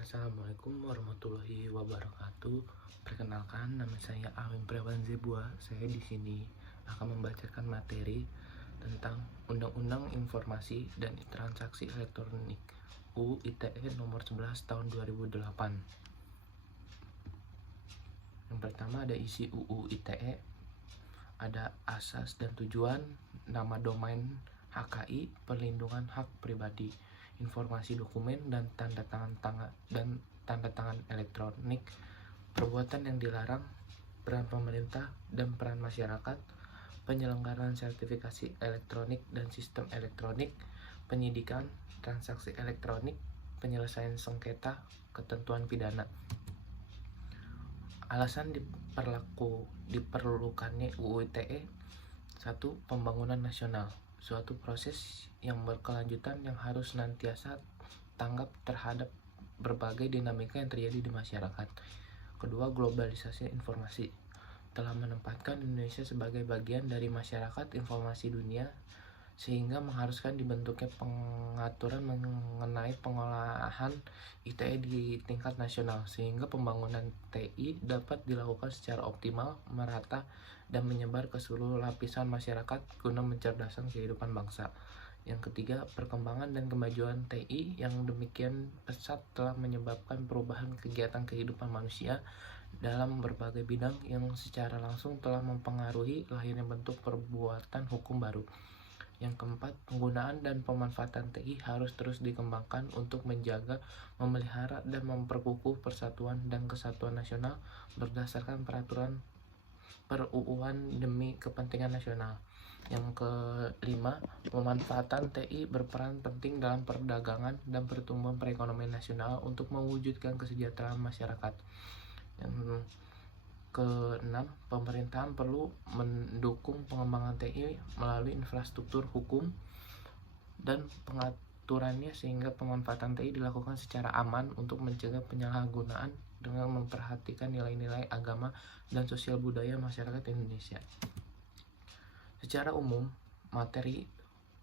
Assalamualaikum warahmatullahi wabarakatuh. Perkenalkan, nama saya Awin Prewan Zebua. Saya di sini akan membacakan materi tentang Undang-Undang Informasi dan Transaksi Elektronik UU ITE nomor 11 tahun 2008. Yang pertama ada isi UU ITE, ada asas dan tujuan, nama domain HKI, perlindungan hak pribadi, informasi dokumen dan tanda tangan elektronik, perbuatan yang dilarang, peran pemerintah dan peran masyarakat, penyelenggaraan sertifikasi elektronik dan sistem elektronik, penyidikan, transaksi elektronik, penyelesaian sengketa, ketentuan pidana. Alasan diperlukannya UU ITE. 1. Pembangunan nasional, suatu proses yang berkelanjutan yang harus senantiasa tanggap terhadap berbagai dinamika yang terjadi di masyarakat. Kedua, globalisasi informasi telah menempatkan Indonesia sebagai bagian dari masyarakat informasi dunia, sehingga mengharuskan dibentuknya pengaturan mengenai pengolahan ITE di tingkat nasional, sehingga pembangunan TI dapat dilakukan secara optimal, merata, dan menyebar ke seluruh lapisan masyarakat guna mencerdaskan kehidupan bangsa. Yang ketiga, perkembangan dan kemajuan TI yang demikian pesat telah menyebabkan perubahan kegiatan kehidupan manusia dalam berbagai bidang yang secara langsung telah mempengaruhi lahirnya bentuk perbuatan hukum baru. Yang keempat, penggunaan dan pemanfaatan TI harus terus dikembangkan untuk menjaga, memelihara, dan memperkukuh persatuan dan kesatuan nasional berdasarkan peraturan per-UUan demi kepentingan nasional. Yang kelima, pemanfaatan TI berperan penting dalam perdagangan dan pertumbuhan perekonomian nasional untuk mewujudkan kesejahteraan masyarakat. Yang keenam, pemerintahan perlu mendukung pengembangan TI melalui infrastruktur hukum dan pengaturannya sehingga pemanfaatan TI dilakukan secara aman untuk mencegah penyalahgunaan dengan memperhatikan nilai-nilai agama dan sosial budaya masyarakat Indonesia. Secara umum, materi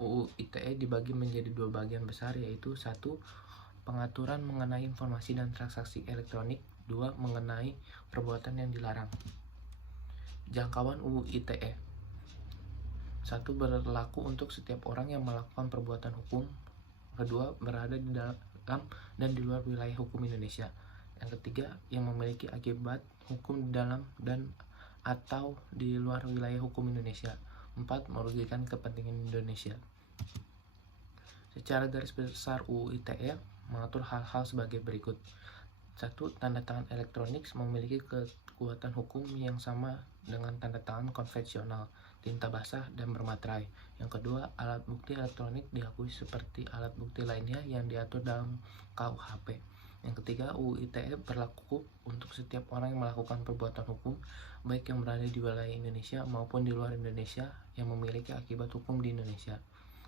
UU ITE dibagi menjadi dua bagian besar, yaitu 1. Pengaturan mengenai informasi dan transaksi elektronik, 2. Mengenai perbuatan yang dilarang. Jangkauan UU ITE. 1. Berlaku untuk setiap orang yang melakukan perbuatan hukum. 2. Berada di dalam dan di luar wilayah hukum Indonesia. Yang ketiga, yang memiliki akibat hukum di dalam dan atau di luar wilayah hukum Indonesia. 4. Merugikan kepentingan Indonesia. Secara garis besar, UU ITE mengatur hal-hal sebagai berikut. 1. Tanda tangan elektronik memiliki kekuatan hukum yang sama dengan tanda tangan konvensional, tinta basah, dan bermaterai. Yang kedua, alat bukti elektronik diakui seperti alat bukti lainnya yang diatur dalam KUHP. Yang ketiga, UU ITE berlaku untuk setiap orang yang melakukan perbuatan hukum, baik yang berada di wilayah Indonesia maupun di luar Indonesia yang memiliki akibat hukum di Indonesia.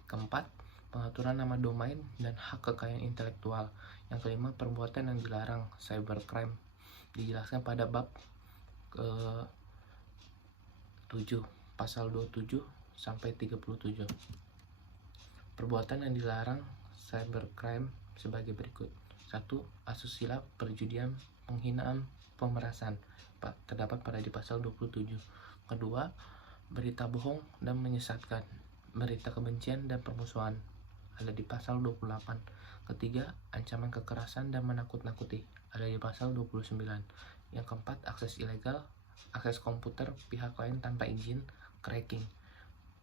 Keempat, pengaturan nama domain dan hak kekayaan intelektual. Yang kelima, perbuatan yang dilarang, cybercrime, dijelaskan pada bab ke-7, pasal 27 sampai 37. Perbuatan yang dilarang cybercrime sebagai berikut. 1. Asusila, perjudian, penghinaan, pemerasan, terdapat pada di pasal 27. Kedua, berita bohong dan menyesatkan, berita kebencian dan permusuhan, ada di pasal 28. Ketiga, ancaman kekerasan dan menakut-nakuti, ada di pasal 29. Yang keempat, akses ilegal, akses komputer pihak lain tanpa izin, cracking,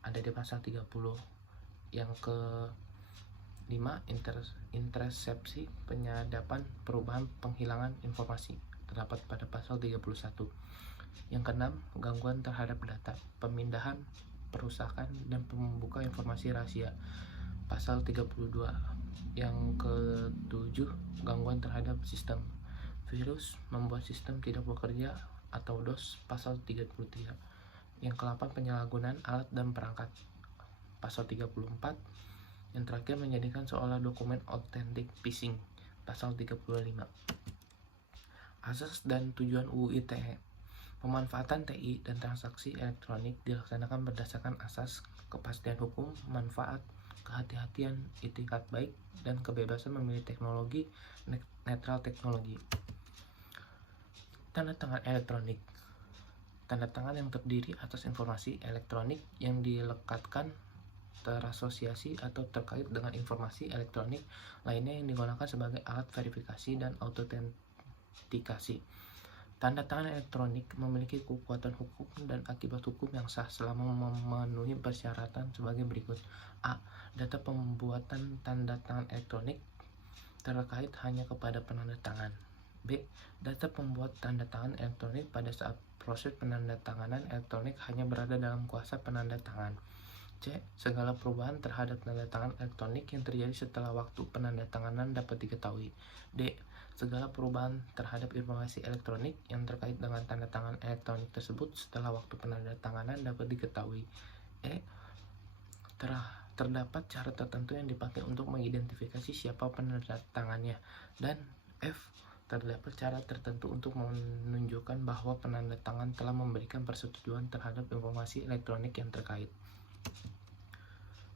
ada di pasal 30. Yang kelima, intersepsi, penyadapan, perubahan, penghilangan informasi, terdapat pada pasal 31. Yang keenam, gangguan terhadap data, pemindahan, perusakan, dan membuka informasi rahasia, pasal 32. Yang ketujuh, gangguan terhadap sistem, virus, membuat sistem tidak bekerja atau DOS, pasal 33. Yang ke-8, penyalahgunaan alat dan perangkat, pasal 34. Yang terakhir, menjadikan seolah dokumen otentik, phishing, pasal 35. Asas dan tujuan UU ITE. Pemanfaatan TI dan transaksi elektronik dilaksanakan berdasarkan asas kepastian hukum, manfaat, kehati-hatian, itikat baik, dan kebebasan memilih teknologi, netral teknologi. Tanda tangan elektronik. Tanda tangan yang terdiri atas informasi elektronik yang dilekatkan, terasosiasi atau terkait dengan informasi elektronik lainnya yang digunakan sebagai alat verifikasi dan autentikasi. Tanda tangan elektronik memiliki kekuatan hukum dan akibat hukum yang sah selama memenuhi persyaratan sebagai berikut. A. Data pembuatan tanda tangan elektronik terkait hanya kepada penanda tangan. B. Data pembuat tanda tangan elektronik pada saat proses penandatanganan elektronik hanya berada dalam kuasa penanda tangan. C. Segala perubahan terhadap tanda tangan elektronik yang terjadi setelah waktu penandatanganan dapat diketahui. D. Segala perubahan terhadap informasi elektronik yang terkait dengan tanda tangan elektronik tersebut setelah waktu penandatanganan dapat diketahui. E. Terdapat cara tertentu yang dipakai untuk mengidentifikasi siapa penanda tangannya. Dan F. Terdapat cara tertentu untuk menunjukkan bahwa penanda tangan telah memberikan persetujuan terhadap informasi elektronik yang terkait.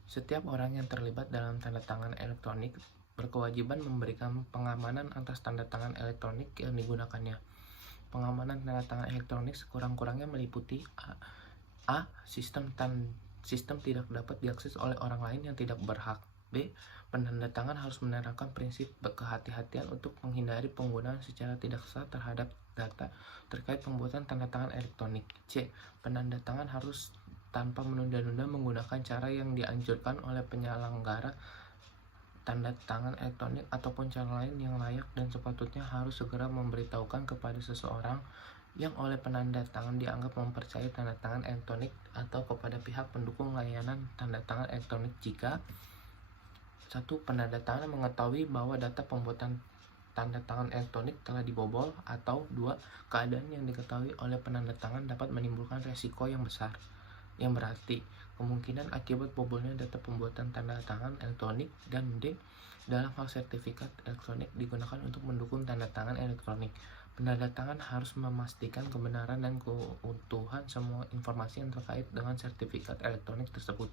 Setiap orang yang terlibat dalam tanda tangan elektronik berkewajiban memberikan pengamanan atas tanda tangan elektronik yang digunakannya. Pengamanan tanda tangan elektronik sekurang-kurangnya meliputi A. Sistem tidak dapat diakses oleh orang lain yang tidak berhak. B. Penanda tangan harus menerapkan prinsip kehati-hatian untuk menghindari penggunaan secara tidak sah terhadap data terkait pembuatan tanda tangan elektronik. C. Penanda tangan harus tanpa menunda-nunda menggunakan cara yang dianjurkan oleh penyelenggara tanda tangan elektronik ataupun cara lain yang layak dan sepatutnya harus segera memberitahukan kepada seseorang yang oleh penanda tangan dianggap mempercayai tanda tangan elektronik atau kepada pihak pendukung layanan tanda tangan elektronik jika 1. Penanda tangan mengetahui bahwa data pembuatan tanda tangan elektronik telah dibobol, atau 2. Keadaan yang diketahui oleh penanda tangan dapat menimbulkan resiko yang besar, yang berarti kemungkinan akibat bobolnya data pembuatan tanda tangan elektronik. Dan D. Dalam hal sertifikat elektronik digunakan untuk mendukung tanda tangan elektronik, penanda tangan harus memastikan kebenaran dan keutuhan semua informasi yang terkait dengan sertifikat elektronik tersebut.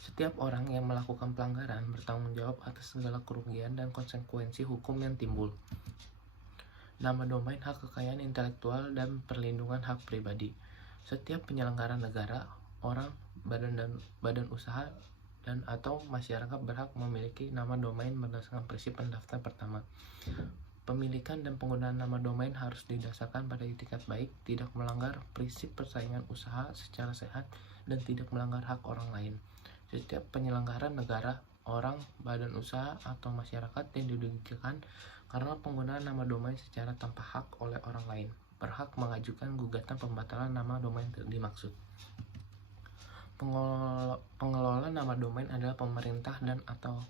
Setiap orang yang melakukan pelanggaran bertanggung jawab atas segala kerugian dan konsekuensi hukum yang timbul. Nama domain, hak kekayaan intelektual, dan perlindungan hak pribadi. Setiap penyelenggara negara, orang, badan usaha, dan atau masyarakat berhak memiliki nama domain berdasarkan prinsip pendaftar pertama. Pemilikan dan penggunaan nama domain harus didasarkan pada itikat baik, tidak melanggar prinsip persaingan usaha secara sehat, dan tidak melanggar hak orang lain. Setiap penyelenggara negara, orang, badan usaha, atau masyarakat yang dirugikan karena penggunaan nama domain secara tanpa hak oleh orang lain berhak mengajukan gugatan pembatalan nama domain dimaksud. Pengelola nama domain adalah pemerintah dan atau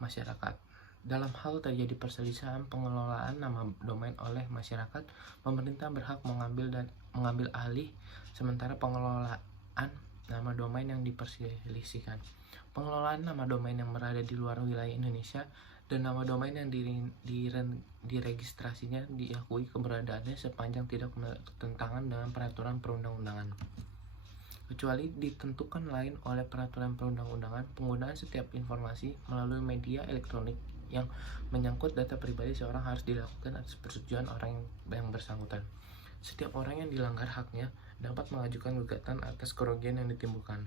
masyarakat. Dalam hal terjadi perselisihan pengelolaan nama domain oleh masyarakat, pemerintah berhak mengambil alih sementara pengelolaan nama domain yang diperselisihkan. Pengelolaan nama domain yang berada di luar wilayah Indonesia dan nama domain yang diregistrasinya diakui keberadaannya sepanjang tidak bertentangan dengan peraturan perundang-undangan. Kecuali ditentukan lain oleh peraturan perundang-undangan, penggunaan setiap informasi melalui media elektronik yang menyangkut data pribadi seorang harus dilakukan atas persetujuan orang yang bersangkutan. Setiap orang yang dilanggar haknya dapat mengajukan gugatan atas kerugian yang ditimbulkan.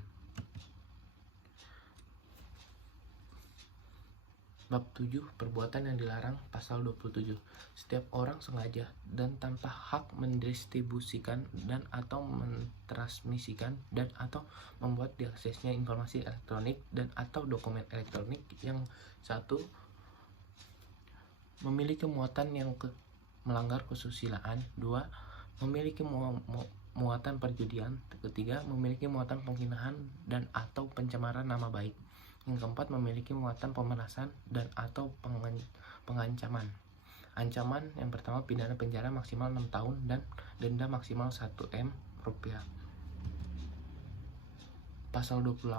Bab 7. Perbuatan yang dilarang. Pasal 27. Setiap orang sengaja dan tanpa hak mendistribusikan dan atau mentransmisikan dan atau membuat diaksesnya informasi elektronik dan atau dokumen elektronik yang 1. Memiliki muatan yang melanggar kesusilaan. 2. Memiliki muatan perjudian. 3. Memiliki muatan penghinaan dan atau pencemaran nama baik. Yang keempat, memiliki muatan pemerasan dan atau pengancaman. Ancaman yang pertama, pidana penjara maksimal 6 tahun dan denda maksimal 1 M rupiah. Pasal 28.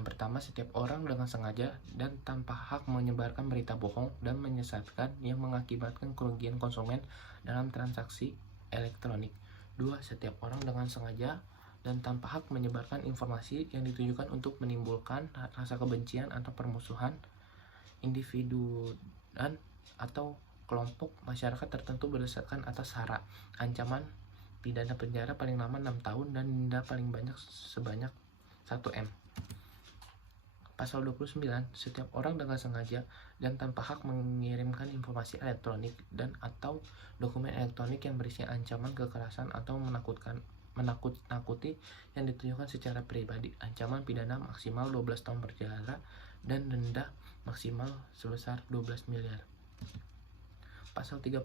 Yang pertama, setiap orang dengan sengaja dan tanpa hak menyebarkan berita bohong dan menyesatkan yang mengakibatkan kerugian konsumen dalam transaksi elektronik. 2. Setiap orang dengan sengaja dan tanpa hak menyebarkan informasi yang ditujukan untuk menimbulkan rasa kebencian atau permusuhan individu dan atau kelompok masyarakat tertentu berdasarkan atas SARA. Ancaman pidana penjara paling lama 6 tahun dan denda paling banyak sebanyak 1 M. Pasal 29, setiap orang dengan sengaja dan tanpa hak mengirimkan informasi elektronik dan atau dokumen elektronik yang berisi ancaman kekerasan atau menakut-nakuti yang ditujukan secara pribadi, ancaman pidana maksimal 12 tahun penjara dan denda maksimal sebesar 12 miliar. Pasal 30,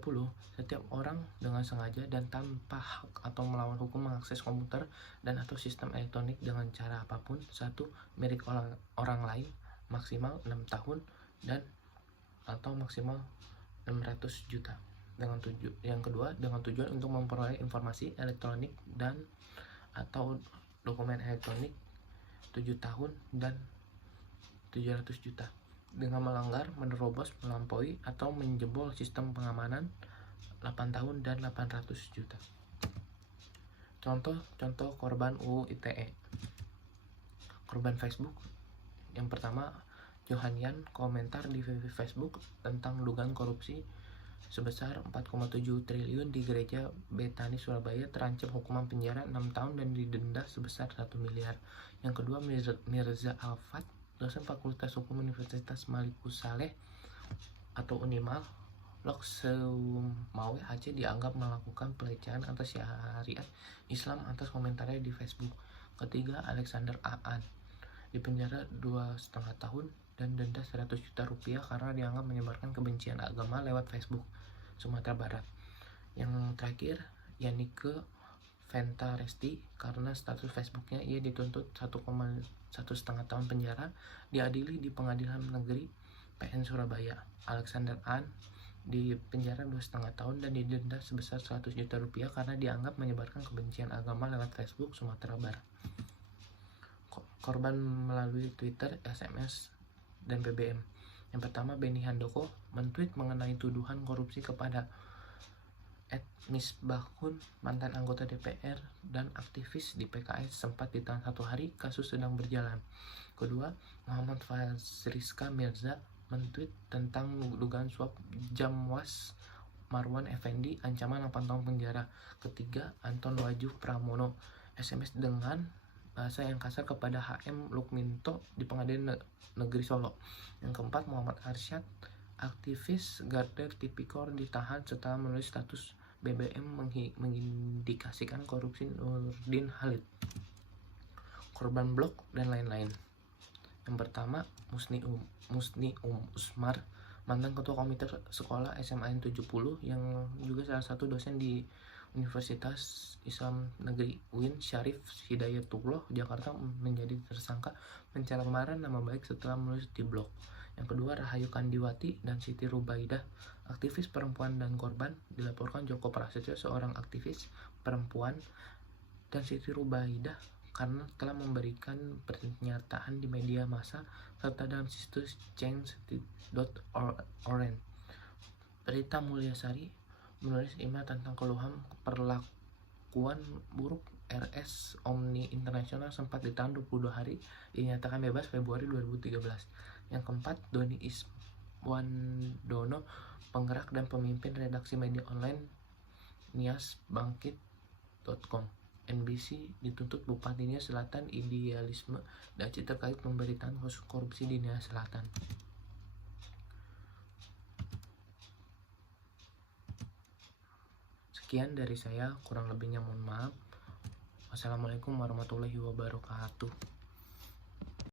setiap orang dengan sengaja dan tanpa hak atau melawan hukum mengakses komputer dan atau sistem elektronik dengan cara apapun, 1. Milik orang lain, maksimal 6 tahun dan atau maksimal 600 juta. Yang kedua, dengan tujuan untuk memperoleh informasi elektronik dan atau dokumen elektronik 7 tahun dan 700 juta. Dengan melanggar, menerobos, melampaui, atau menjebol sistem pengamanan 8 tahun dan 800 juta. Contoh korban UU ITE. Korban Facebook. Yang pertama, Johanyan komentar di Facebook tentang dugaan korupsi sebesar 4,7 triliun di gereja Betani Surabaya terancam hukuman penjara 6 tahun dan didenda sebesar 1 miliar. Yang kedua, Mirza Alfat, dosen Fakultas Hukum Universitas Malikus Saleh atau Unimal, Lok Seumawe Aceh, dianggap melakukan pelecehan atas syariat Islam atas komentarnya di Facebook. Ketiga, Alexander Aan dipenjara 2,5 tahun dan denda 100 juta rupiah karena dianggap menyebarkan kebencian agama lewat Facebook, Sumatera Barat. Yang terakhir, Yanike Venta Resti, karena status Facebooknya ia dituntut 1,5 tahun penjara, diadili di Pengadilan Negeri PN Surabaya. Alexander An di penjara 2,5 tahun dan didenda sebesar 100 juta rupiah karena dianggap menyebarkan kebencian agama lewat Facebook, Sumatera Barat. Korban melalui Twitter, SMS, dan BBM. Yang pertama, Benny Handoko mentweet mengenai tuduhan korupsi kepada Misbahkun, mantan anggota DPR dan aktivis di PKS, sempat ditahan 1 hari, kasus sedang berjalan. Kedua, Muhammad Fazrizka Mirza mentweet tentang dugaan suap Jamwas Marwan Effendi, ancaman 8 tahun penjara. Ketiga, Anton Waju Pramono SMS dengan bahasa yang kasar kepada HM Lukminto di Pengadilan Negeri Solo. Yang keempat, Muhammad Arsyad, aktivis Garda Tipikor, ditahan setelah menulis status BBM mengindikasikan korupsi Nurdin Halid. Korban blog dan lain-lain. Yang pertama, Musni Usmar, mantan ketua komite sekolah SMA 70 yang juga salah satu dosen di Universitas Islam Negeri UIN, Syarif Hidayatullah, Jakarta, menjadi tersangka pencemaran nama baik setelah menulis di blog. Yang kedua, Rahayu Kandiwati dan Siti Rubaidah, aktivis perempuan dan korban, dilaporkan Joko Prasetyo, seorang aktivis perempuan, dan Siti Rubaidah karena telah memberikan pernyataan di media massa serta dalam situs change.org. Berita Mulyasari menulis email tentang keluhan perlakuan buruk RS Omni Internasional, sempat ditahan 22 hari, dinyatakan bebas Februari 2013. Yang keempat, Doni Iswandono, penggerak dan pemimpin redaksi media online niasbangkit.com. NBC dituntut Bupati Nias Selatan Idealisme Daci terkait pemberitaan kasus korupsi di Nias Selatan. Sekian dari saya, kurang lebihnya mohon maaf. Wassalamualaikum warahmatullahi wabarakatuh.